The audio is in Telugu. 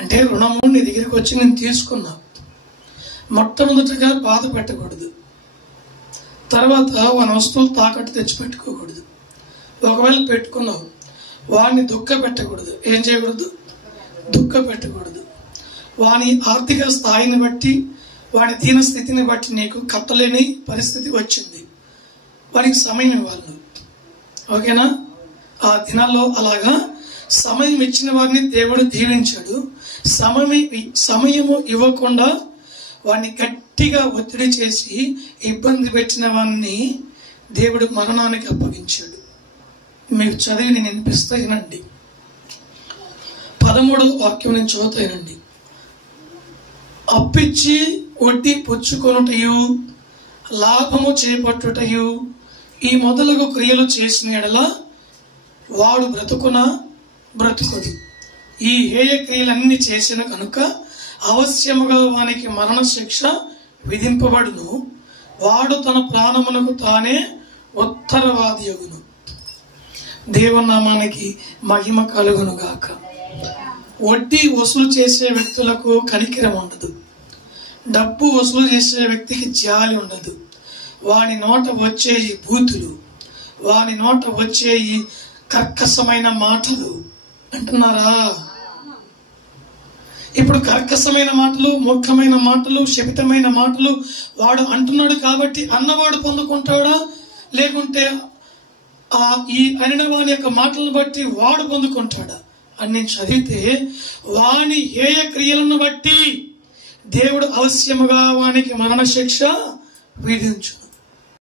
అంటే రుణము నీ దగ్గరికి వచ్చి నేను తీసుకున్నా, మొట్టమొదటిగా బాధ పెట్టకూడదు, తర్వాత వాని వస్తువులు తాకట్టు తెచ్చిపెట్టుకోకూడదు. ఒకవేళ పెట్టుకున్నావు వాడిని దుఃఖ పెట్టకూడదు. ఏం చేయకూడదు? దుఃఖ పెట్టకూడదు. వాని ఆర్థిక స్థాయిని బట్టి, వాడి దీన స్థితిని బట్టి నీకు కట్టలేని పరిస్థితి వచ్చింది, వానికి సమయం ఇవ్వాలి. ఓకేనా? ఆ దినాల్లో అలాగా సమయం ఇచ్చిన వారిని దేవుడు దీవించాడు. సమయము ఇవ్వకుండా వాడిని గట్టిగా ఒత్తిడి చేసి ఇబ్బంది పెట్టిన వాడిని దేవుడు మరణానికి అప్పగించాడు. మీకు చదివి నేను వినిపిస్తా, వినండి. 13వ వాక్యం నుంచి చదువుతానండి. అప్పిచ్చి వడ్డీ పుచ్చుకొనుటయు, లాభము చేపట్టుటయు, ఈ మొదలగు క్రియలు చేసిన ఎడల వాడు బ్రతుకుడు. ఈ హేయ క్రియలన్నీ చేసిన కనుక అవశ్యముగా వానికి మరణ శిక్ష విధింపబడును. వాడు తన ప్రాణమునకు తానే ఉత్తరవాదియగును. దేవనామానికి మహిమ కలుగును గాక. వడ్డీ వసూలు చేసే వ్యక్తులకు కనికరం ఉండదు. డబ్బు వసూలు చేసే వ్యక్తికి జాలి ఉండదు. వాని నోట వచ్చే ఈ బూతులు, వాని నోట వచ్చే ఈ కర్కశమైన మాటలు అంటున్నారా? ఇప్పుడు కర్కశమైన మాటలు, మూర్ఖమైన మాటలు, శపితమైన మాటలు వాడు అంటున్నాడు కాబట్టి అన్నవాడు పొందుకుంటాడా, లేకుంటే ఈ అనిన వాని యొక్క మాటలను బట్టి వాడు పొందుకుంటాడా అని నేను చదివితే, వాని హేయ క్రియలను బట్టి దేవుడు అవశ్యముగా వానికి మరణ శిక్ష విధించును.